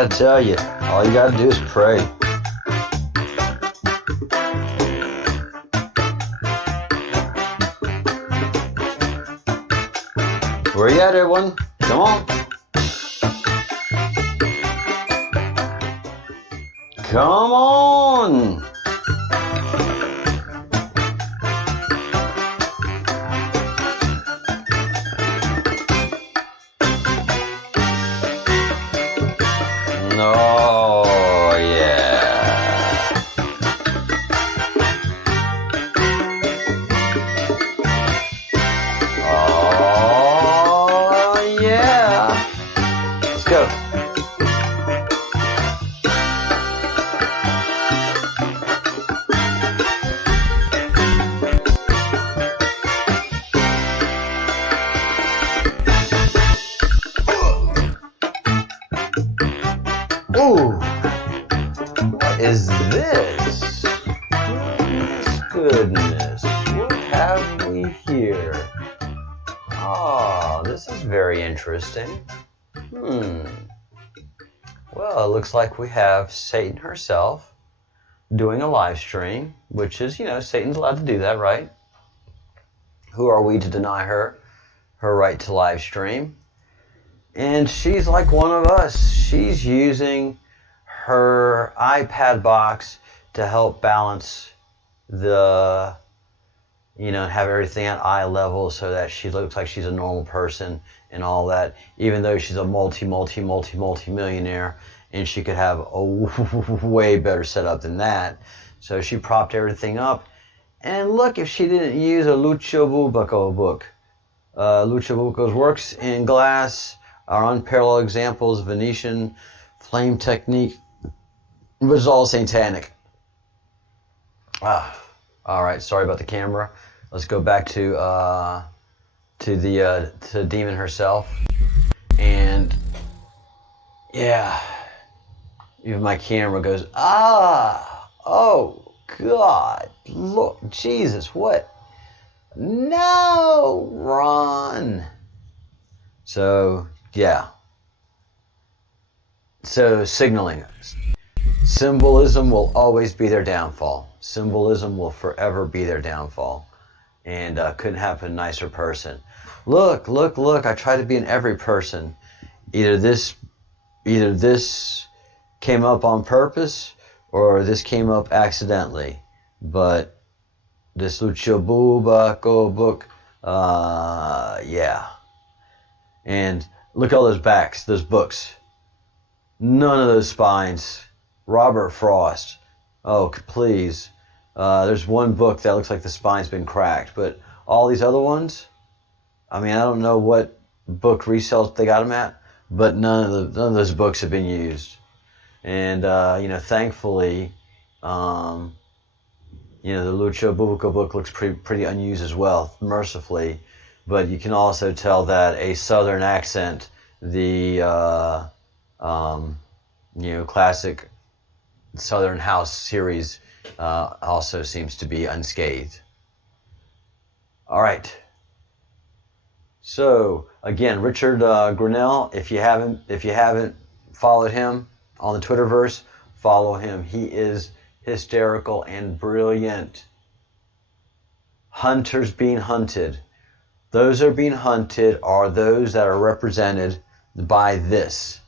gotta tell you, all you gotta do is pray. Where you at, everyone? Come on. Come on. Oh, yeah. Oh, yeah. Let's go. Ooh, what is this? Goodness, what have we here? Oh, this is very interesting. Well, it looks like we have Satan herself doing a live stream, which is, Satan's allowed to do that, right? Who are we to deny her right to live stream? And she's like one of us. She's using her iPad box to help balance the, have everything at eye level so that she looks like she's a normal person and all that, even though she's a multi-millionaire and she could have a way better setup than that. So she propped everything up. And look, if she didn't use a Lucio Bucco book. Lucio Bucco's works in glass are unparalleled examples of Venetian flame technique. It was all satanic. All right, sorry about the camera. Let's go back to the demon herself. And yeah, even my camera goes, oh God, look, Jesus, what? No, run. So yeah. So signaling. Symbolism will always be their downfall. Symbolism will forever be their downfall. And couldn't have a nicer person. Look, I try to be in every person. Either this came up on purpose or this came up accidentally. But this Lucio Bucco book, yeah. And look at all those backs, those books. None of those spines. Robert Frost. Oh, please. There's one book that looks like the spine's been cracked, but all these other ones, I don't know what book resales they got them at, but none of those books have been used. And thankfully, the Lucio Bucco book looks pretty unused as well, mercifully. But you can also tell that a Southern accent, the classic Southern House series, also seems to be unscathed. All right. So again, Richard Grinnell. If you haven't followed him on the Twitterverse, follow him. He is hysterical and brilliant. Hunters being hunted. Those that are being hunted are those that are represented by this.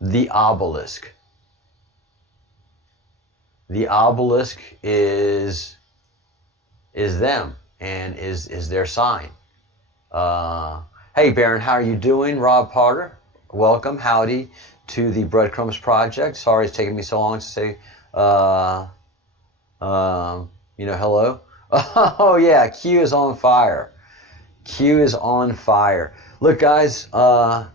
The obelisk. The obelisk is them and is their sign. Hey Baron, how are you doing? Rob Potter, welcome, howdy to the Breadcrumbs project. Sorry it's taking me so long to say, hello. Oh yeah, Q is on fire. Q is on fire. Look guys, I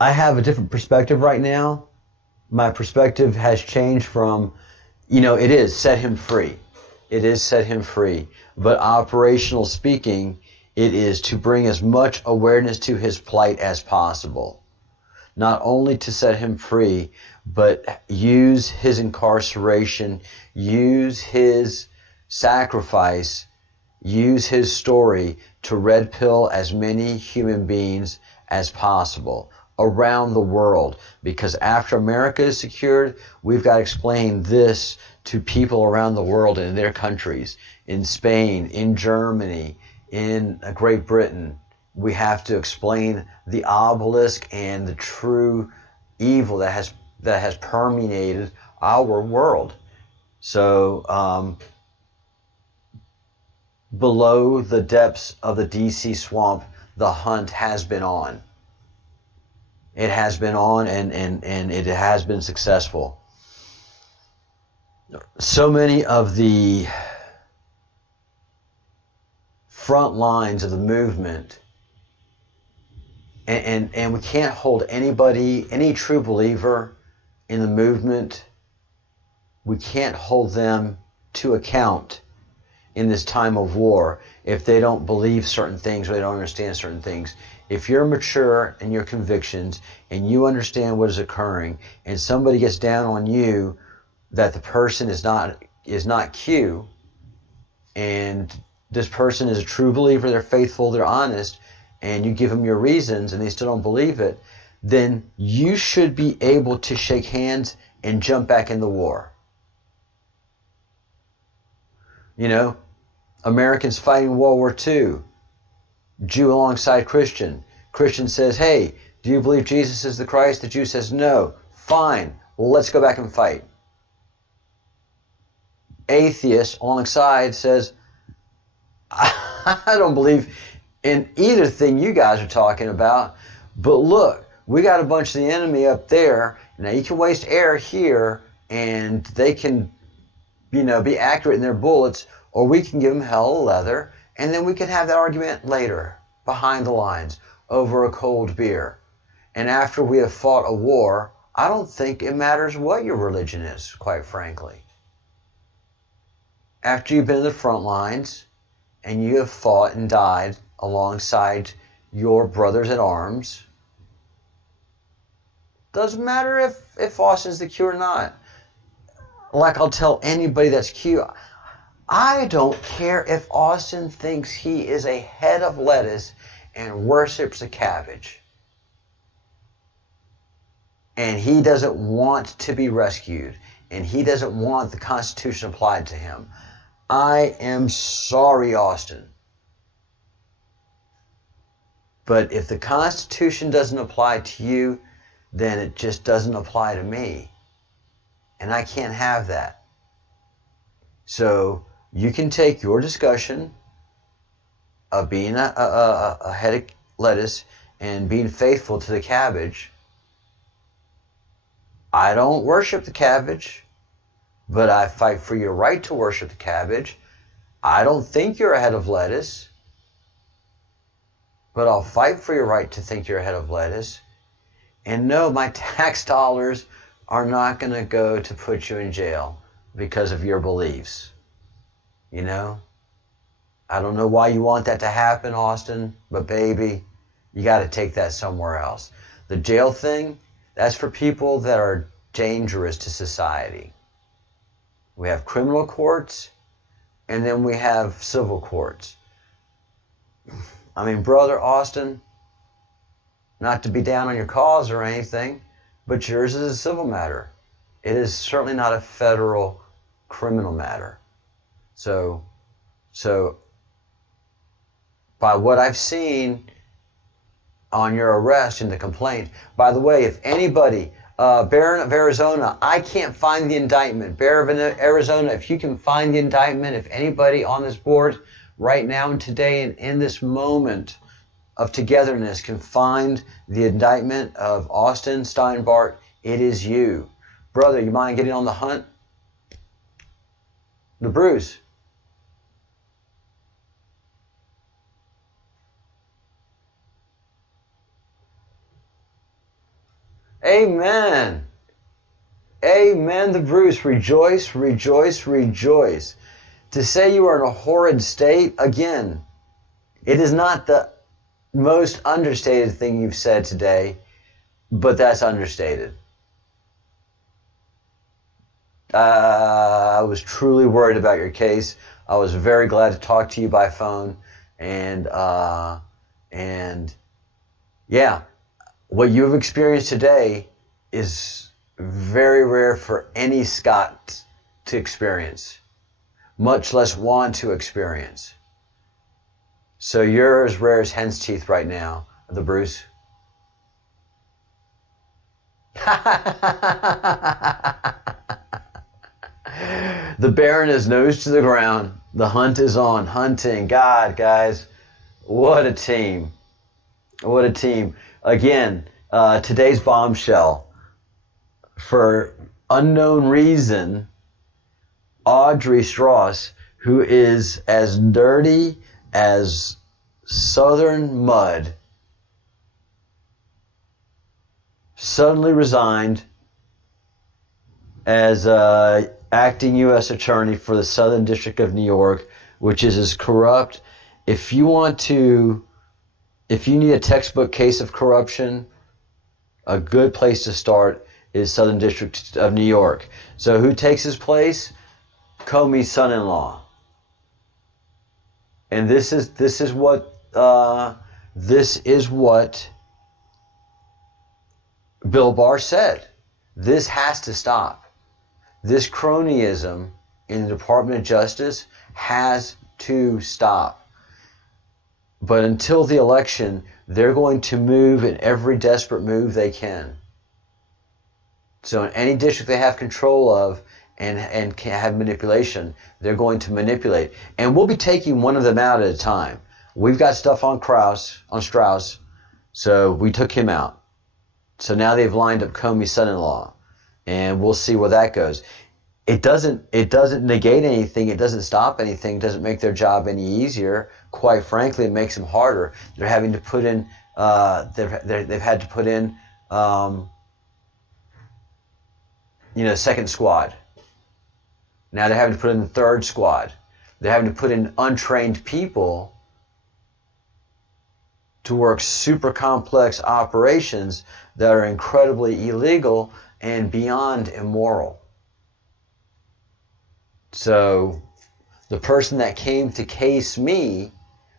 have a different perspective right now. My perspective has changed from, it is set him free. It is set him free. But operational speaking, it is to bring as much awareness to his plight as possible. Not only to set him free, but use his incarceration, use his sacrifice, use his story to red pill as many human beings as possible around the world, because after America is secured, we've got to explain this to people around the world in their countries, in Spain, in Germany, in Great Britain. We have to explain the obelisk and the true evil that has permeated our world. So below the depths of the DC swamp, the hunt has been on. It has been on, and it has been successful. So many of the front lines of the movement, and we can't hold anybody, any true believer in the movement, we can't hold them to account in this time of war if they don't believe certain things or they don't understand certain things. If you're mature in your convictions and you understand what is occurring, and somebody gets down on you that the person is not Q, and this person is a true believer, they're faithful, they're honest, and you give them your reasons and they still don't believe it, then you should be able to shake hands and jump back in the war. You know, Americans fighting World War II, Jew alongside Christian. Christian says, hey, do you believe Jesus is the Christ? The Jew says, no. Fine. Well, let's go back and fight. Atheist alongside says, I don't believe in either thing you guys are talking about, but look, we got a bunch of the enemy up there. Now you can waste air here and they can, you know, be accurate in their bullets, or we can give them hell of leather, and then we can have that argument later, behind the lines, over a cold beer. And after we have fought a war, I don't think it matters what your religion is, quite frankly. After you've been in the front lines, and you have fought and died alongside your brothers at arms, doesn't matter if Austin's the Q or not. Like I'll tell anybody that's Q, I don't care if Austin thinks he is a head of lettuce and worships a cabbage, and he doesn't want to be rescued, and he doesn't want the Constitution applied to him. I am sorry, Austin. But if the Constitution doesn't apply to you, then it just doesn't apply to me. And I can't have that. So you can take your discussion of being a head of lettuce and being faithful to the cabbage. I don't worship the cabbage, but I fight for your right to worship the cabbage. I don't think you're a head of lettuce, but I'll fight for your right to think you're a head of lettuce. And no, my tax dollars are not going to go to put you in jail because of your beliefs. You know? I don't know why you want that to happen, Austin, but baby, you got to take that somewhere else. The jail thing, that's for people that are dangerous to society. We have criminal courts, and then we have civil courts. I mean, brother Austin, not to be down on your cause or anything, but yours is a civil matter. It is certainly not a federal criminal matter. So by what I've seen on your arrest and the complaint, by the way, if anybody, Baron of Arizona, I can't find the indictment. Baron of Arizona, if you can find the indictment, if anybody on this board right now and today and in this moment of togetherness can find the indictment of Austin Steinbart, it is you. Brother, you mind getting on the hunt? The Bruce. Amen. Amen, the Bruce. Rejoice, rejoice, rejoice. To say you are in a horrid state, again, it is not the most understated thing you've said today, but that's understated. I was truly worried about your case. I was very glad to talk to you by phone, And yeah, what you've experienced today is very rare for any Scot to experience, much less want to experience. So you're as rare as hen's teeth right now, the Bruce. The Baron is nose to the ground. The hunt is on. Hunting. God, guys, what a team. What a team. Again, today's bombshell. For unknown reason, Audrey Strauss, who is as dirty as southern mud, suddenly resigned as acting U.S. Attorney for the Southern District of New York, which is as corrupt. If you need a textbook case of corruption, a good place to start is Southern District of New York. So who takes his place? Comey's son-in-law. And this is what Bill Barr said. This has to stop. This cronyism in the Department of Justice has to stop. But until the election, they're going to move in every desperate move they can. So in any district they have control of and can have manipulation, they're going to manipulate. And we'll be taking one of them out at a time. We've got stuff on Strauss, so we took him out. So now they've lined up Comey's son-in-law, and we'll see where that goes. It doesn't negate anything. It doesn't stop anything. It doesn't make their job any easier. Quite frankly, it makes them harder. They're having to put in. They've had to put in. Second squad. Now they're having to put in the third squad. They're having to put in untrained people to work super complex operations that are incredibly illegal and beyond immoral. So the person that came to case me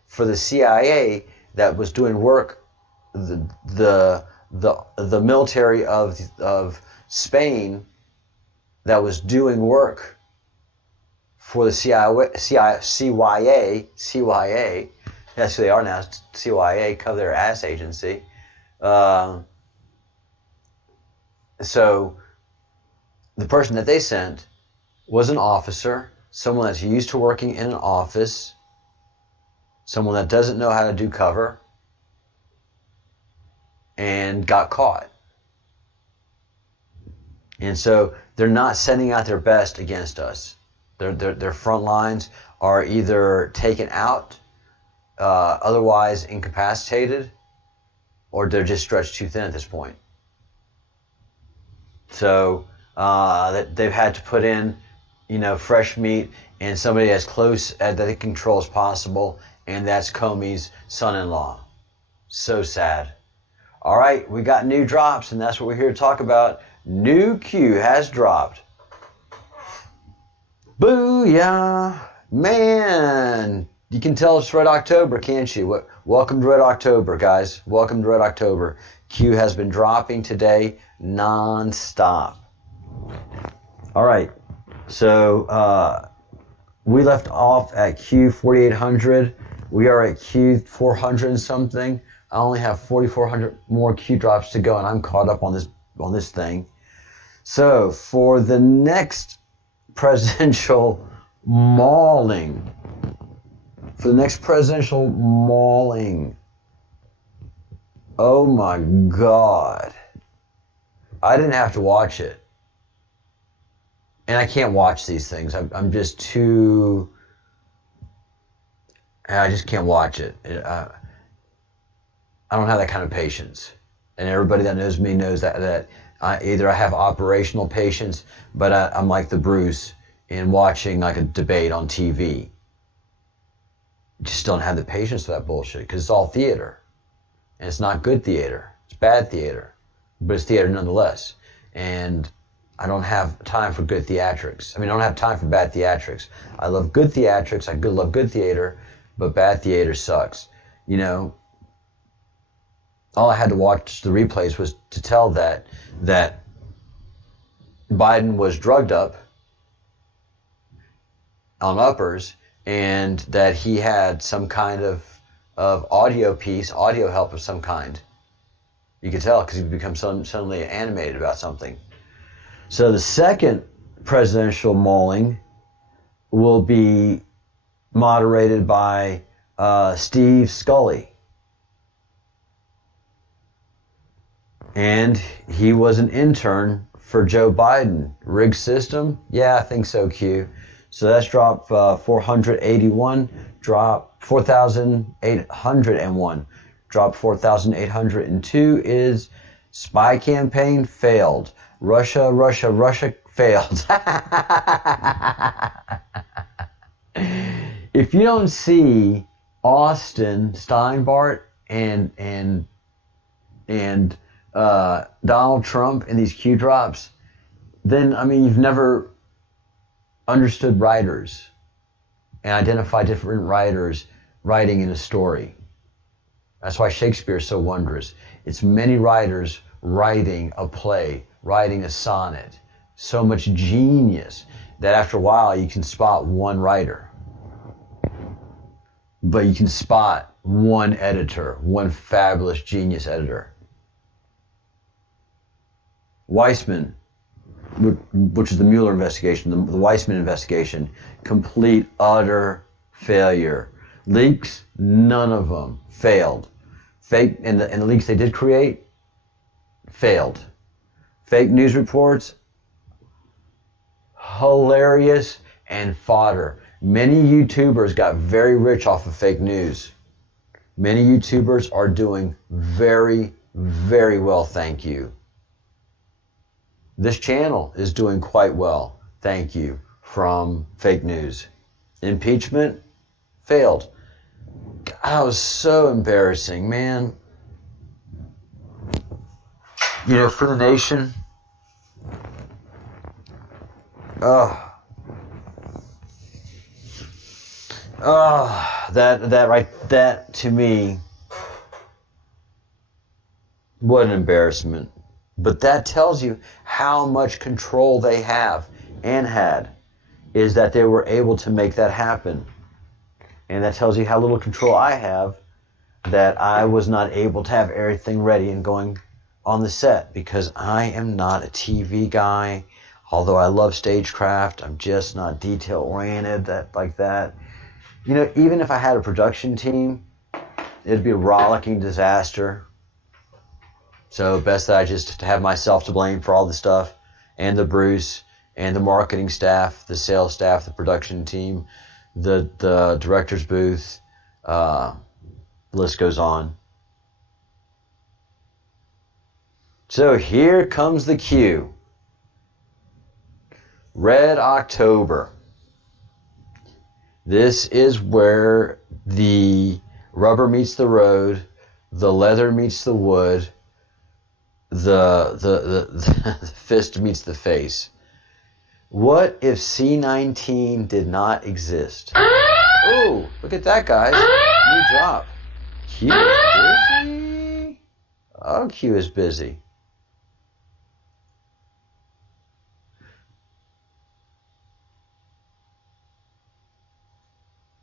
for the CIA that was doing work, the military of Spain that was doing work for the CYA, that's who they are now, CYA, cover their ass agency. So the person that they sent was an officer, someone that's used to working in an office, someone that doesn't know how to do cover, and got caught. And so they're not sending out their best against us. Their front lines are either taken out, otherwise incapacitated, or they're just stretched too thin at this point. So they've had to put in, fresh meat and somebody as close that they control as possible, and that's Comey's son-in-law. So sad. All right, we got new drops, and that's what we're here to talk about. New Q has dropped. Booyah! Man, you can tell it's Red October, can't you? Welcome to Red October, guys. Welcome to Red October. Q has been dropping today non-stop. All right, so we left off at Q 4800. We are at Q 400 and something. I only have 4,400 more Q drops to go, and I'm caught up on this thing. So for the next presidential mauling, oh my God, I didn't have to watch it, and I can't watch these things. I'm just too. I just can't watch it. I don't have that kind of patience, and everybody that knows me knows that I have operational patience, but I'm like the Bruce in watching like a debate on TV. Just don't have the patience for that bullshit because it's all theater, and it's not good theater. It's bad theater, but it's theater nonetheless. And I don't have time for good theatrics. I don't have time for bad theatrics. I love good theatrics. I love good theater, but bad theater sucks. You know, all I had to watch the replays was to tell that Biden was drugged up on uppers, and that he had some kind of audio help of some kind. You could tell because he become suddenly animated about something. So the second presidential mauling will be moderated by Steve Scully. And he was an intern for Joe Biden. Rigged system? Yeah, I think so, Q. So that's drop 481, drop 4,801. Drop 4,802 is spy campaign failed. Russia failed. If you don't see Austin Steinbart and Donald Trump in these Q drops, then I mean you've never understood writers and identified different writers writing in a story. That's why Shakespeare is so wondrous. It's many writers writing a play, writing a sonnet. So much genius that after a while you can spot one writer. But you can spot one editor, one fabulous genius editor. Weissman, which is the Mueller investigation, the Weissman investigation, complete, utter failure. Leaks, none of them failed. Fake, and the leaks they did create, failed. Fake news reports, hilarious and fodder. Many YouTubers got very rich off of fake news. Many YouTubers are doing very, very well, thank you. This channel is doing quite well, thank you, from fake news. Impeachment, failed. God, that was so embarrassing, man. You know, for the nation. That to me, what an embarrassment. But that tells you how much control they have and had, is that they were able to make that happen. And that tells you how little control I have, that I was not able to have everything ready and going on the set, because I am not a TV guy. Although I love stagecraft, I'm just not detail oriented like that. You know, even if I had a production team, it'd be a rollicking disaster. So best that I just have myself to blame for all the stuff, and the Bruce, and the marketing staff, the sales staff, the production team, the director's booth, the list goes on. So here comes the cue. Red October. This is where the rubber meets the road, the leather meets the wood, the fist meets the face. What if C-19 did not exist? Oh, look at that, guys. New drop. Q is busy. Oh, Q is busy.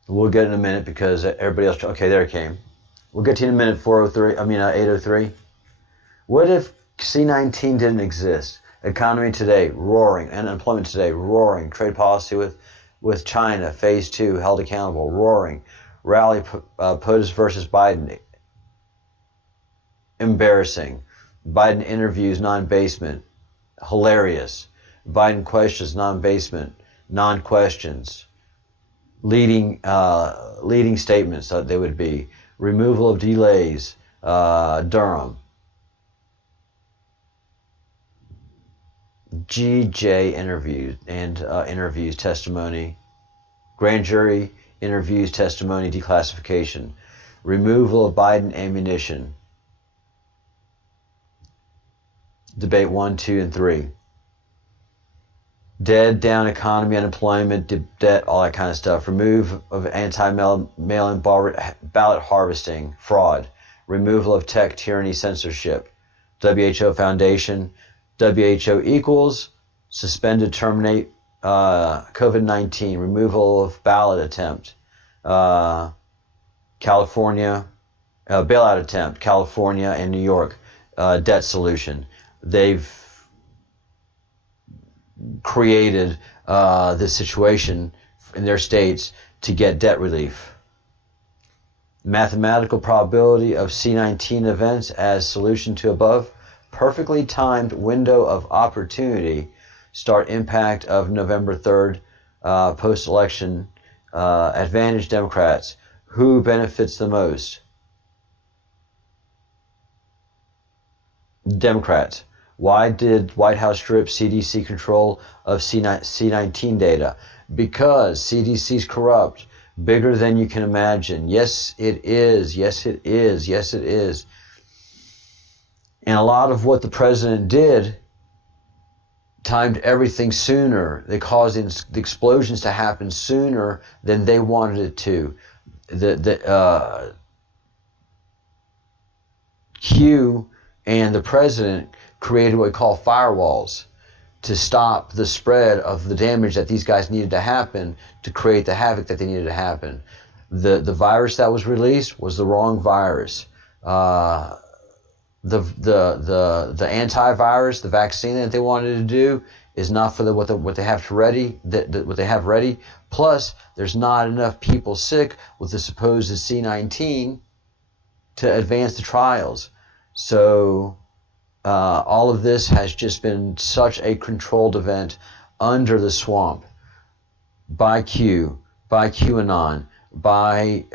We'll get in a minute because everybody else... Okay, there it came. We'll get to you in a minute, 803. What if C-19 didn't exist? Economy today, roaring. Unemployment today, roaring. Trade policy with China, phase 2, held accountable, roaring. Rally POTUS versus Biden, embarrassing. Biden interviews non-basement, hilarious. Biden questions non-basement, non-questions. Leading statements that they would be removal of delays, Durham, GJ interviews and interviews testimony, grand jury interviews testimony declassification, removal of Biden ammunition, debate 1, 2, and 3. dead down economy, unemployment, debt, all that kind of stuff. Remove of anti-mail-in ballot harvesting, fraud. Removal of tech tyranny, censorship. WHO Foundation. WHO equals suspended, terminate COVID-19. Removal of ballot attempt. California, bailout attempt. California and New York. Debt solution. They've created this situation in their states to get debt relief. Mathematical probability of C19 events as solution to above. Perfectly timed window of opportunity. Start impact of November 3rd, post-election. Advantage Democrats. Who benefits the most? Democrats. Why did White House strip CDC control of C19 data? Because CDC's corrupt, bigger than you can imagine. Yes, it is. Yes, it is. Yes, it is. And a lot of what the president did timed everything sooner. They caused the explosions to happen sooner than they wanted it to. Q and the president created what we call firewalls to stop the spread of the damage that these guys needed to happen to create the havoc that they needed to happen. The virus that was released was the wrong virus. The antivirus, the vaccine that they wanted to do is not for what they have ready. What they have ready. Plus, there's not enough people sick with the supposed C19 to advance the trials. So all of this has just been such a controlled event under the swamp by Q, by QAnon, by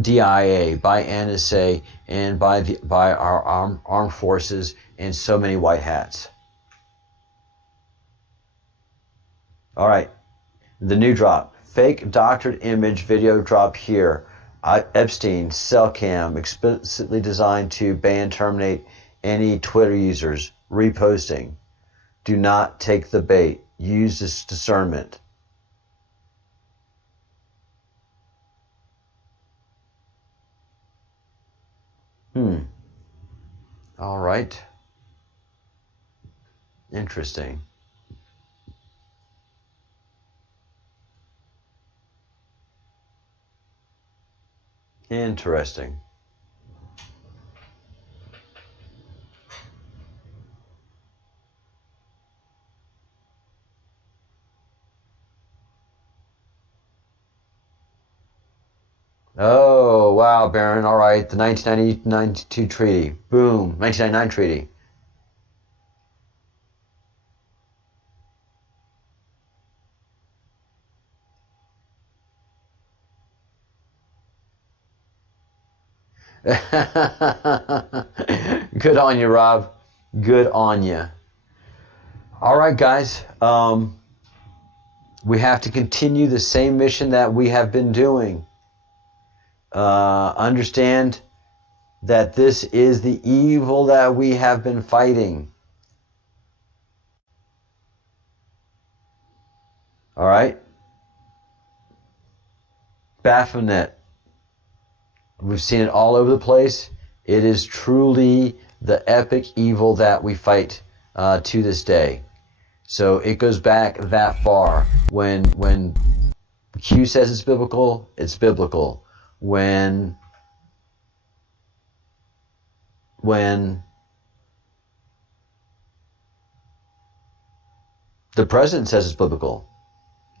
DIA, by NSA, and by our armed forces and so many white hats. All right, the new drop. Fake doctored image video drop here. Epstein, cell cam, explicitly designed to ban, terminate any Twitter users. Reposting. Do not take the bait. Use this discernment. All right. Interesting. Interesting. Oh, wow, Baron. All right. The 1992 treaty. Boom. 1999 treaty. Good on you, Rob. Good on you. All right, guys. We have to continue the same mission that we have been doing. Understand that this is the evil that we have been fighting. All right? Baphomet. We've seen it all over the place. It is truly the epic evil that we fight to this day. So it goes back that far. When Q says it's biblical, it's biblical. When the president says it's biblical,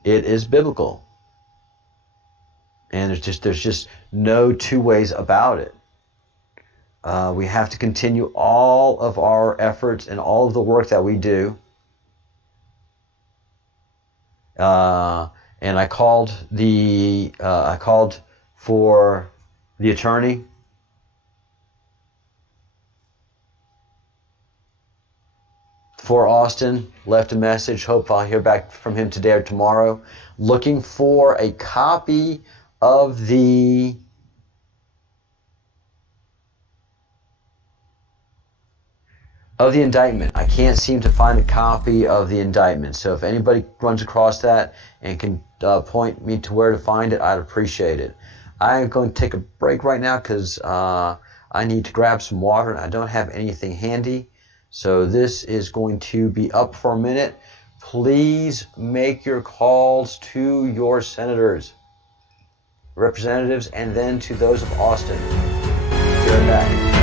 it is biblical. And there's just no two ways about it. We have to continue all of our efforts and all of the work that we do. And I called for the attorney. For Austin, left a message. Hope I'll hear back from him today or tomorrow. Looking for a copy of the of the indictment. I can't seem to find a copy of the indictment. So if anybody runs across that and can point me to where to find it, I'd appreciate it. I'm going to take a break right now because I need to grab some water and I don't have anything handy. So this is going to be up for a minute. Please make your calls to your senators, representatives, and then to those of Austin. Be right back.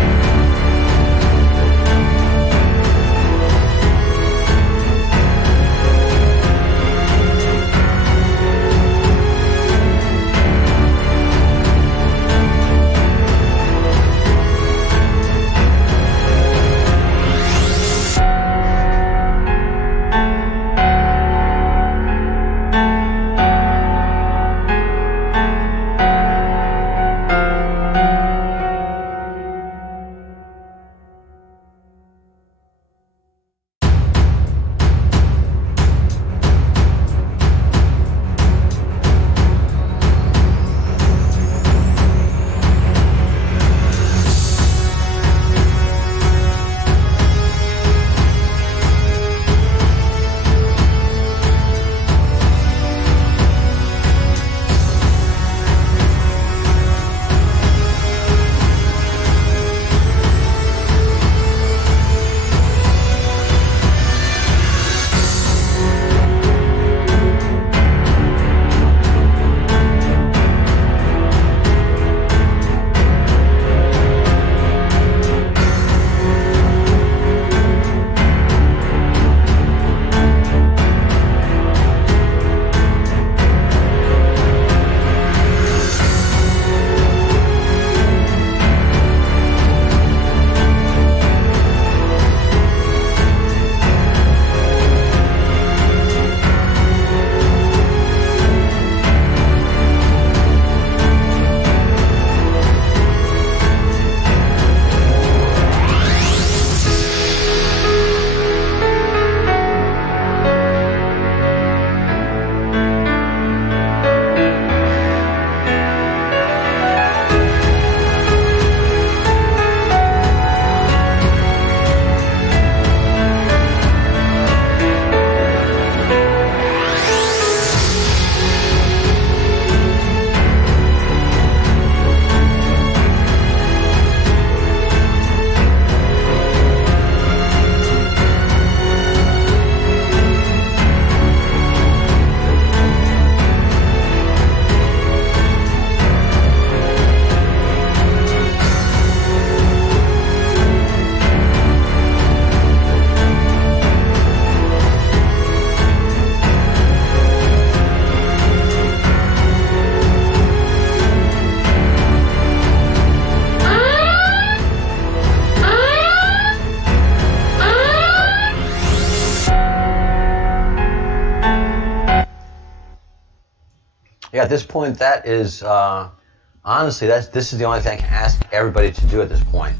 Yeah, at this point, that is honestly, this is the only thing I can ask everybody to do at this point,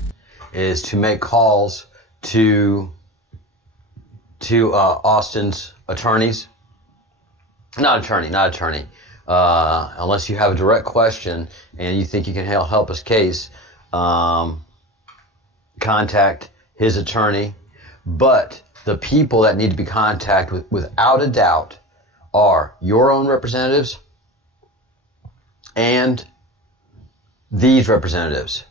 is to make calls to Austin's attorneys. Not attorney. Unless you have a direct question and you think you can help his case, contact his attorney. But the people that need to be contacted without a doubt are your own representatives and these representatives.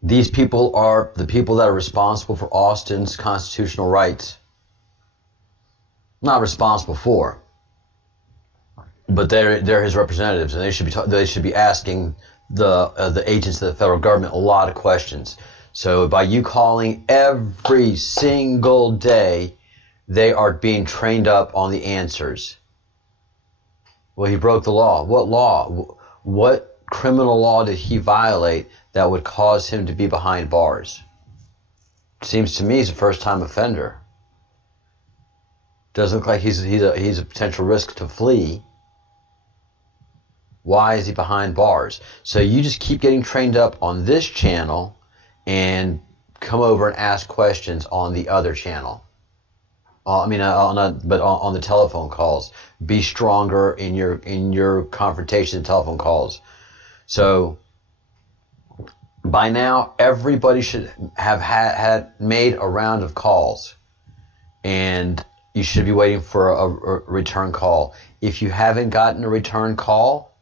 These people are the people that are responsible for Austin's constitutional rights. Not responsible for, but they're his representatives, and they should be asking the agents of the federal government a lot of questions. So by you calling every single day, they are being trained up on the answers. Well, he broke the law. What law? What criminal law did he violate that would cause him to be behind bars? Seems to me he's a first-time offender. Doesn't look like he's a potential risk to flee. Why is he behind bars? So you just keep getting trained up on this channel and come over and ask questions on the other channel. On the telephone calls. Be stronger in your confrontation and telephone calls. So by now, everybody should have had made a round of calls, and you should be waiting for a return call. If you haven't gotten a return call,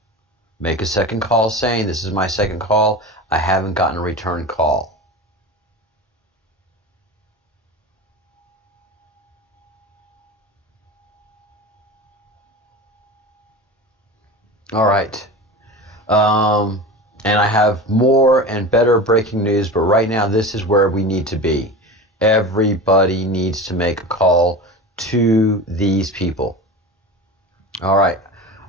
make a second call saying, "This is my second call. I haven't gotten a return call." All right. And I have more and better breaking news, but right now this is where we need to be. Everybody needs to make a call to these people. All right.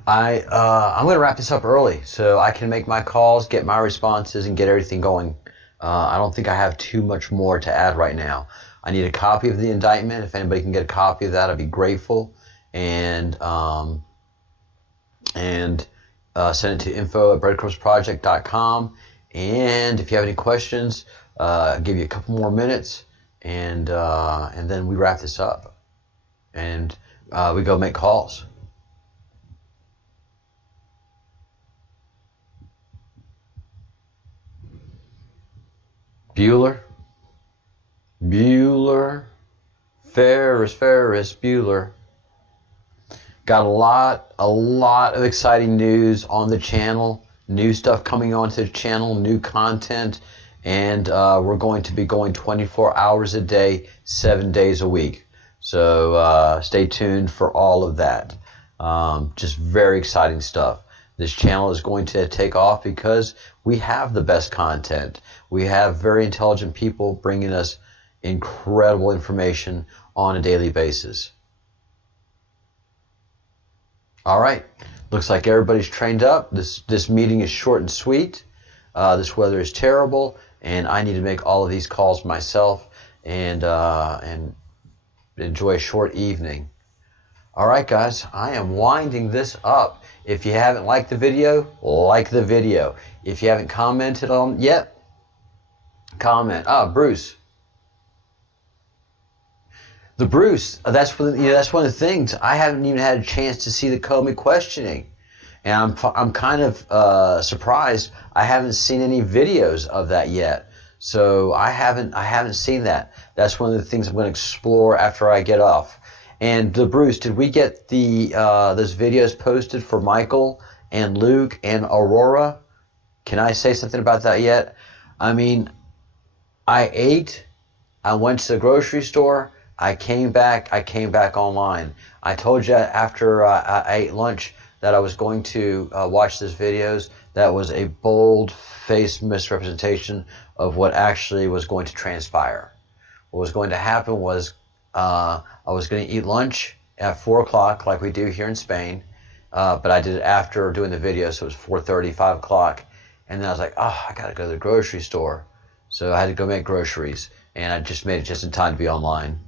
I'm going to wrap this up early so I can make my calls, get my responses, and get everything going. I don't think I have too much more to add right now. I need a copy of the indictment. If anybody can get a copy of that, I'd be grateful. And send it to info@breadcrumbsproject.com. And if you have any questions, I'll give you a couple more minutes, and then we wrap this up, and we go make calls. Bueller, Ferris Bueller. Got a lot of exciting news on the channel, new stuff coming onto the channel, new content, and we're going to be going 24 hours a day, 7 days a week. So stay tuned for all of that. Just very exciting stuff. This channel is going to take off because we have the best content. We have very intelligent people bringing us incredible information on a daily basis. All right. Looks like everybody's trained up. This meeting is short and sweet. This weather is terrible, and I need to make all of these calls myself and enjoy a short evening. All right, guys. I am winding this up. If you haven't liked the video, like the video. If you haven't commented on it yet, comment. Bruce. The Bruce, that's one of the things. I haven't even had a chance to see the Comey questioning, and I'm kind of surprised I haven't seen any videos of that yet. So I haven't seen that. That's one of the things I'm going to explore after I get off. And the Bruce, did we get those videos posted for Michael and Luke and Aurora? Can I say something about that yet? I mean, I ate. I went to the grocery store. I came back online. I told you after I ate lunch that I was going to watch these videos. That was a bold-faced misrepresentation of what actually was going to transpire. What was going to happen was I was going to eat lunch at 4 o'clock like we do here in Spain, but I did it after doing the video, so it was 4:30, 5 o'clock. And then I was like, I got to go to the grocery store. So I had to go make groceries, and I just made it just in time to be online.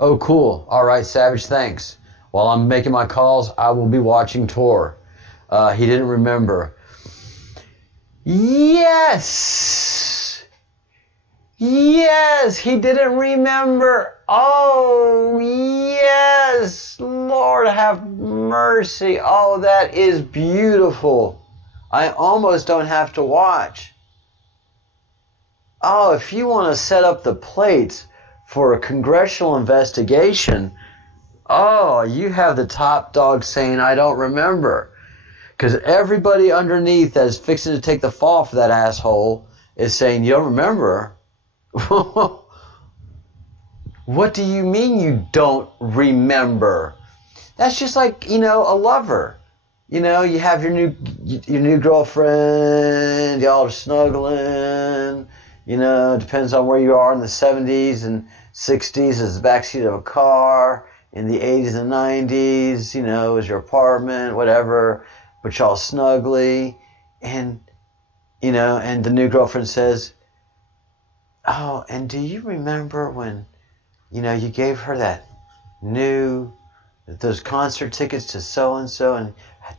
Oh, cool. All right, Savage, thanks. While I'm making my calls, I will be watching Tor. He didn't remember. Yes! Yes, he didn't remember. Oh, yes. Lord have mercy. Oh, that is beautiful. I almost don't have to watch. Oh, if you want to set up the plates for a congressional investigation, you have the top dog saying, I don't remember. Because everybody underneath that is fixing to take the fall for that asshole is saying, you don't remember? What do you mean you don't remember? That's just like, a lover. You have your new girlfriend, y'all are snuggling. It depends on where you are in the 70s and 60s as the backseat of a car. In the 80s and 90s, is your apartment, whatever. But y'all snugly. And, and the new girlfriend says, oh, and do you remember when, you gave her those concert tickets to so-and-so and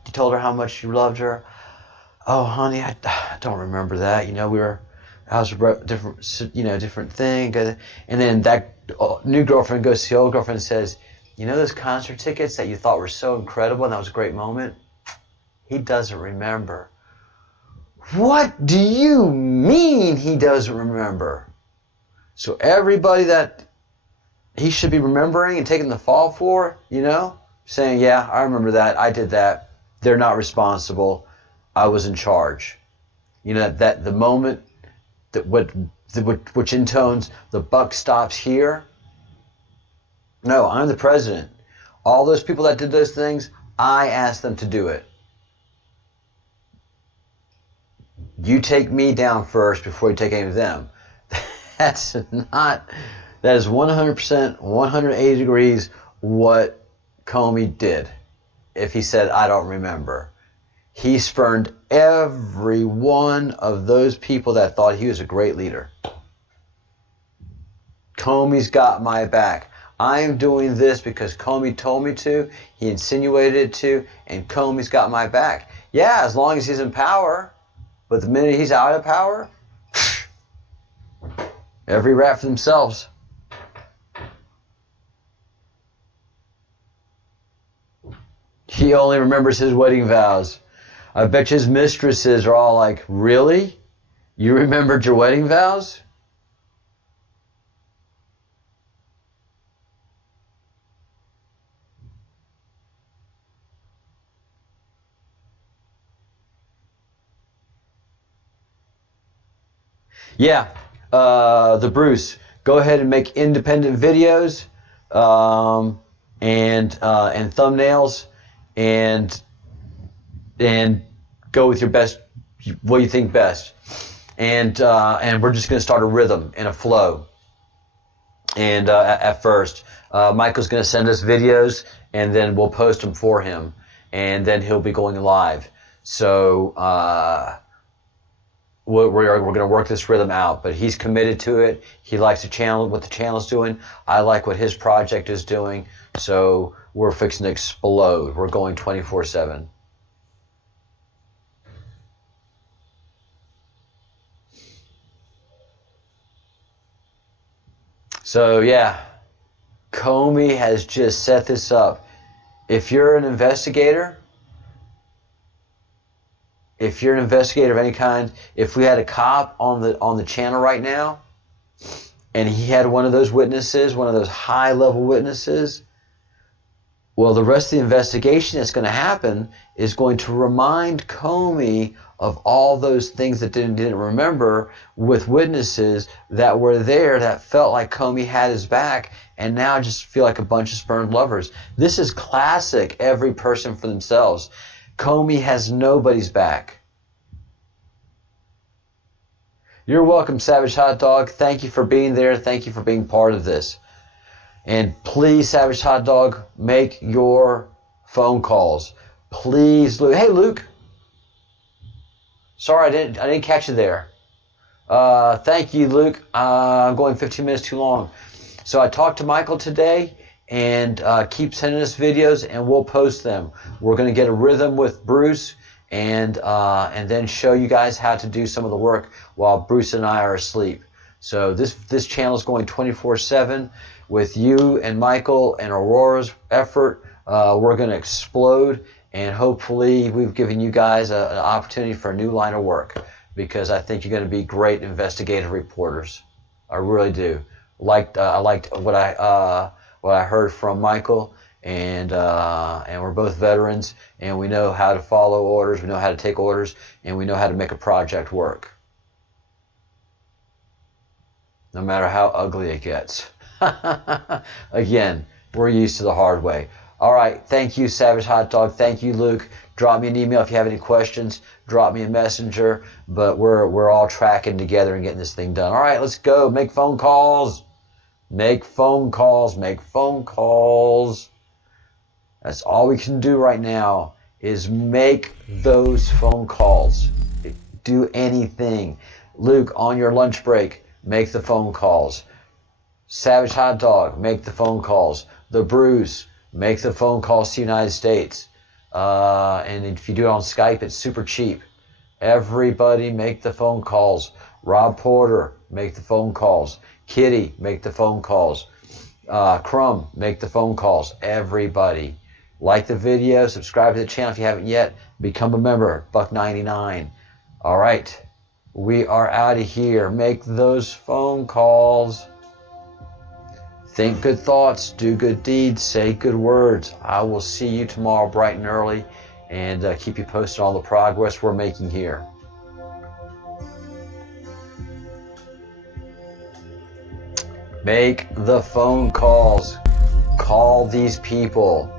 You told her how much you loved her. Oh, honey, I don't remember that. I was a different thing. And then that new girlfriend goes to the old girlfriend and says, those concert tickets that you thought were so incredible and that was a great moment? He doesn't remember. What do you mean he doesn't remember? So everybody that he should be remembering and taking the fall for, saying, yeah, I remember that. I did that. They're not responsible. I was in charge. That the moment that which intones the buck stops here. No, I'm the president. All those people that did those things, I asked them to do it. You take me down first before you take any of them. That is 100%, 180 degrees what Comey did. If he said, I don't remember. He spurned every one of those people that thought he was a great leader. Comey's got my back. I am doing this because Comey told me to. He insinuated it to, and Comey's got my back. Yeah, as long as he's in power. But the minute he's out of power, every rat for themselves. He only remembers his wedding vows. I bet his mistresses are all like, really? You remembered your wedding vows? Yeah, the Bruce. Go ahead and make independent videos and thumbnails and go with your best, what you think best. And we're just going to start a rhythm and a flow. And at first, Michael's going to send us videos, and then we'll post them for him, and then he'll be going live. So we're going to work this rhythm out, but he's committed to it. He likes the channel, what the channel's doing. I like what his project is doing. So we're fixing to explode. We're going 24/7. So yeah, Comey has just set this up. If you're an investigator, of any kind, if we had a cop on the channel right now, and he had one of those witnesses, one of those high-level witnesses, well, the rest of the investigation that's going to happen is going to remind Comey of all those things that didn't remember, with witnesses that were there that felt like Comey had his back and now just feel like a bunch of spurned lovers. This is classic every person for themselves. Comey has nobody's back. You're welcome, Savage Hot Dog. Thank you for being there. Thank you for being part of this. And please, Savage Hot Dog, make your phone calls. Please, Luke. Hey, Luke. Sorry, I didn't catch you there. Thank you, Luke. I'm going 15 minutes too long. So I talked to Michael today, and keep sending us videos, and we'll post them. We're going to get a rhythm with Bruce, and then show you guys how to do some of the work while Bruce and I are asleep. So this channel is going 24/7 with you and Michael and Aurora's effort. We're going to explode, and hopefully we've given you guys an opportunity for a new line of work, because I think you're going to be great investigative reporters. I really do. I liked what I heard from Michael, and we're both veterans, and we know how to follow orders, we know how to take orders, and we know how to make a project work, no matter how ugly it gets. Again, we're used to the hard way. All right, thank you, Savage Hot Dog. Thank you, Luke. Drop me an email if you have any questions. Drop me a messenger. But we're all tracking together and getting this thing done. All right, let's go. Make phone calls. Make phone calls. Make phone calls. That's all we can do right now, is make those phone calls. Do anything. Luke, on your lunch break, make the phone calls. Savage Hot Dog, make the phone calls. The Bruce, make the phone calls to the United States. And if you do it on Skype, it's super cheap. Everybody make the phone calls. Rob Porter, make the phone calls. Kitty, make the phone calls. Crumb, make the phone calls. Everybody. Like the video, subscribe to the channel if you haven't yet. Become a member, $1.99. All right, we are out of here. Make those phone calls. Think good thoughts, do good deeds, say good words. I will see you tomorrow bright and early, and keep you posted on all the progress we're making here. Make the phone calls. Call these people.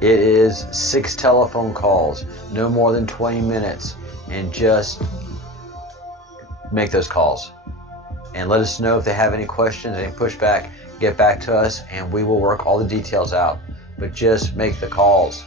It is 6 telephone calls, no more than 20 minutes, and just make those calls. And let us know if they have any questions, any pushback. Get back to us, and we will work all the details out. But just make the calls.